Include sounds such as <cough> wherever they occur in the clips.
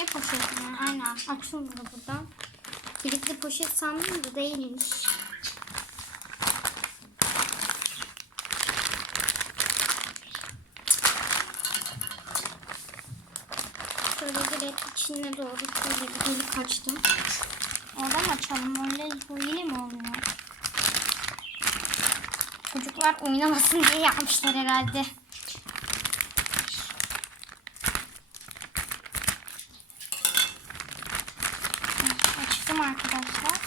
Şey poşeti? Aynen. Açıldı buradan. Kilitli poşet sandım da değilmiş. Şöyle direkt içine doğru şöyle bir delik açtım. Oradan açalım. Öyle böyle mi oluyor? Çocuklar oynamasın diye yapmışlar herhalde. Açtım arkadaşlar.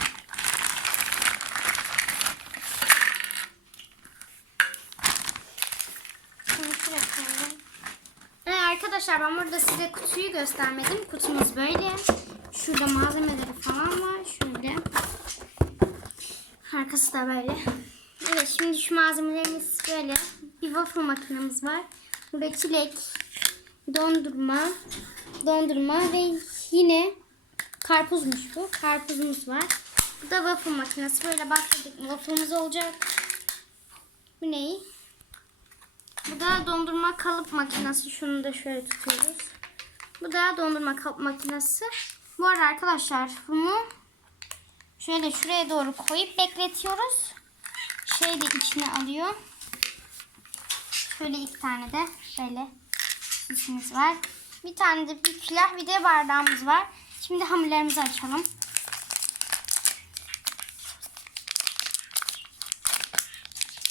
Koyalım. Evet arkadaşlar ben burada size kutuyu göstermedim. Kutumuz böyle. Şurada malzemeleri falan var. Şöyle. Arkası da böyle. Evet şimdi şu malzemelerimiz böyle. Bir waffle makinemiz var. Burada çilek, dondurma, dondurma ve yine karpuzmuş bu. Karpuzumuz var. Bu da waffle makinesi. Böyle mı waffle'ımız olacak. Bu neyi? Bu da dondurma kalıp makinesi. Şunu da şöyle tutuyoruz. Bu da dondurma kalıp makinesi. Bu arada arkadaşlar bunu şöyle şuraya doğru koyup bekletiyoruz. Şey de içine alıyor. Şöyle iki tane de böyle isimiz var. Bir tane de bir pilav bir de bardağımız var. Şimdi hamurlarımızı açalım.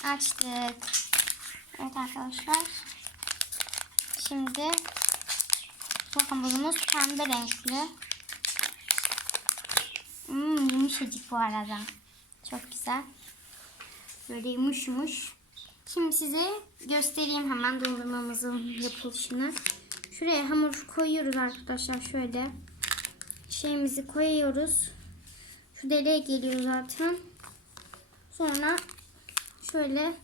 Açtık. Evet arkadaşlar. Şimdi bu hamurumuz pembe renkli. Hmm, yumuşacık bu arada. Çok güzel. Böyle yumuş yumuş. Şimdi size göstereyim hemen dondurmamızın yapılışını. Şuraya hamur koyuyoruz arkadaşlar şöyle. Şeyimizi koyuyoruz. Şu deliğe geliyor zaten. Sonra şöyle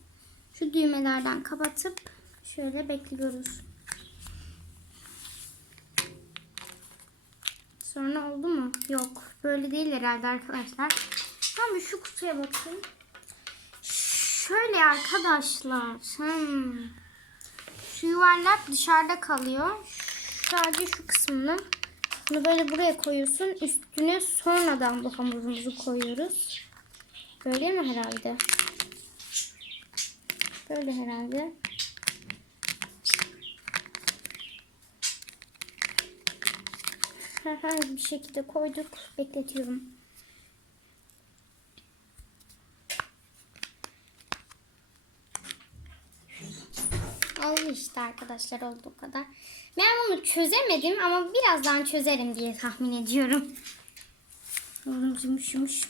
şu düğmelerden kapatıp şöyle bekliyoruz. Sonra oldu mu? Yok. Böyle değil herhalde arkadaşlar. Ben bir şu kutuya bakayım. Şöyle arkadaşlar. Hmm. Şu yuvarlak dışarıda kalıyor. Sadece şu kısmını. Bunu böyle buraya koyuyorsun. Üstüne sonradan bu hamurumuzu koyuyoruz. Böyle mi herhalde? Böyle herhalde. Herhangi bir şekilde koyduk. Bekletiyorum. Oldu işte arkadaşlar olduğu kadar. Ben bunu çözemedim ama birazdan çözerim diye tahmin ediyorum. Hamurumuz yumuş.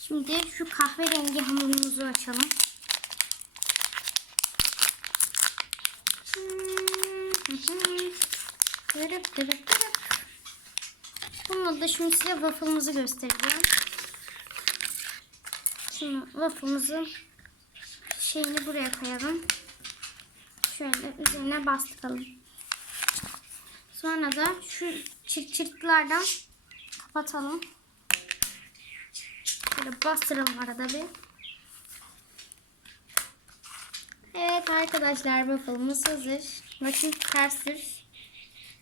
Şimdi şu kahverengi hamurumuzu açalım. Dırıp dırıp dırıp. Bununla da şimdi size waffle'ımızı göstereceğim. Şimdi waffle'ımızın şeyini buraya koyalım. Üzerine bastıralım. Sonra da şu çırt çırtlardan kapatalım. Şöyle bastıralım arada bir. Evet arkadaşlar waffle'ımız hazır. Bakın ters düz.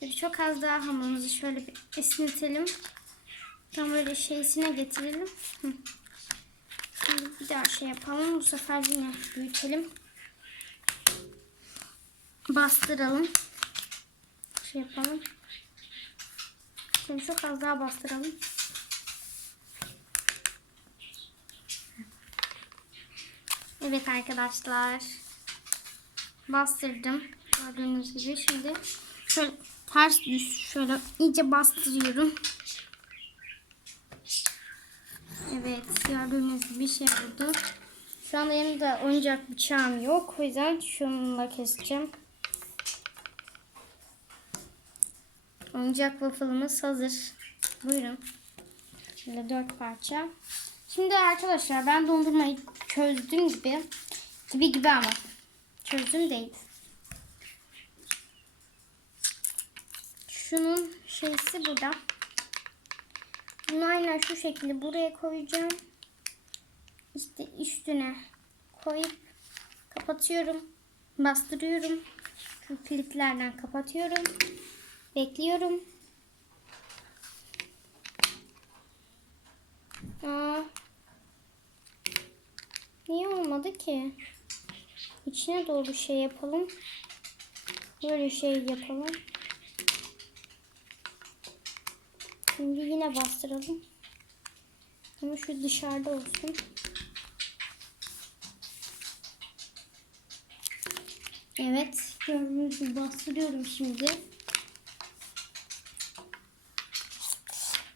Böyle çok az daha hamurumuzu şöyle bir esnetelim. Tam böyle şeysine getirelim. Şimdi bir daha şey yapalım. Bu sefer yine büyütelim. Bastıralım. Şey yapalım. Şimdi çok az daha bastıralım. Evet arkadaşlar. Bastırdım. Gördüğünüz gibi şimdi şöyle ters düz şöyle iyice bastırıyorum. Evet gördüğünüz gibi şey oldu. Şu anda yanımda oyuncak bıçağım yok. O yüzden şununla keseceğim. Oyuncak waffle'ımız hazır. Buyurun. Şöyle dört parça. Şimdi arkadaşlar ben dondurmayı çözdüm gibi. Gibi gibi ama. Çözdüm değil. Şunun şeysi burada. Bunu aynen şu şekilde buraya koyacağım. İşte üstüne koyup kapatıyorum. Bastırıyorum. Şu kilitlerden kapatıyorum. Bekliyorum. Aa. Niye olmadı ki? İçine doğru şey yapalım. Böyle şey yapalım. Şimdi yine bastıralım. Ama şu dışarıda olsun. Evet. Gördüğünüz gibi bastırıyorum şimdi.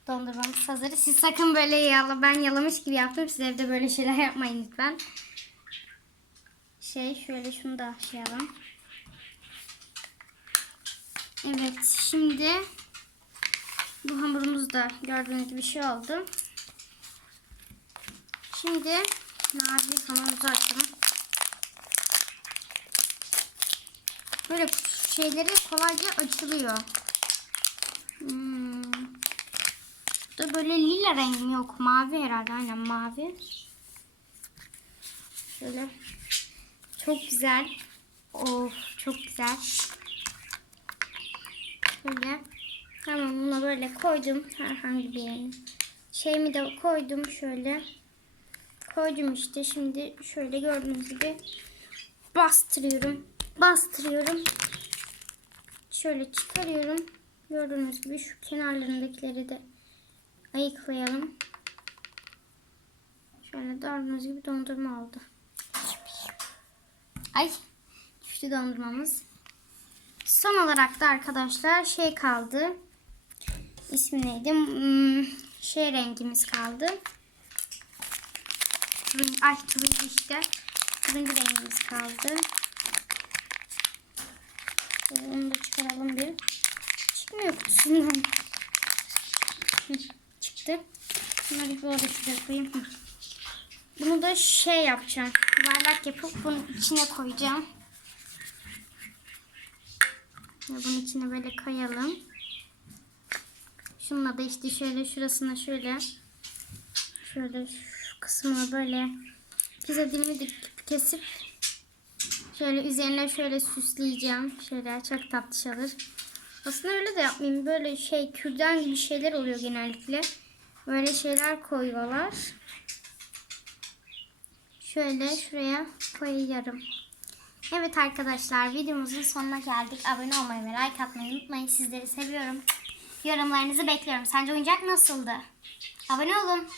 Dondurmamız hazır. Siz sakın böyle yala, ben yalamış gibi yaptım. Siz evde böyle şeyler yapmayın lütfen. Şey şöyle şunu da şey yapalım. Evet şimdi bu hamurumuz da gördüğünüz gibi şey oldu. Şimdi mavi hamurumuzu açalım. Böyle şeyleri kolayca açılıyor. Hmm. Da böyle lila mi yok mavi herhalde aynen mavi. Şöyle çok güzel. Of çok güzel. Şöyle. Tamam bunu böyle koydum herhangi bir yerine. Şeyimi de koydum şöyle. Koydum işte şimdi şöyle gördüğünüz gibi bastırıyorum. Bastırıyorum. Şöyle çıkarıyorum. Gördüğünüz gibi şu kenarlarındakileri de ayıklayalım. Şöyle gördüğünüz gibi dondurma oldu. Ay düştü dondurmamız. Son olarak da arkadaşlar şey kaldı. İsmi neydi? Hmm, şey rengimiz kaldı. Ay turuncu işte. Turuncu rengimiz kaldı. Şöyle Onu da çıkaralım bir. Çıkmıyor kutusundan. <laughs> Çıktı. Bunları böyle şuraya koyayım. Bunu da şey yapacağım. Yuvarlak yapıp bunun içine koyacağım. Ve bunun içine böyle koyalım. Şununla da işte şöyle şurasına şöyle şöyle şu kısmını böyle pizza dilimi kesip şöyle üzerine şöyle süsleyeceğim. Şöyle çok tatlış olur. Aslında öyle de yapmayayım. Böyle şey kürdan gibi şeyler oluyor genellikle. Böyle şeyler koyuyorlar. Şöyle şuraya koyuyorum. Evet arkadaşlar videomuzun sonuna geldik. Abone olmayı ve like atmayı unutmayın. Sizleri seviyorum. Yorumlarınızı bekliyorum. Sence oyuncak nasıldı? Abone olun.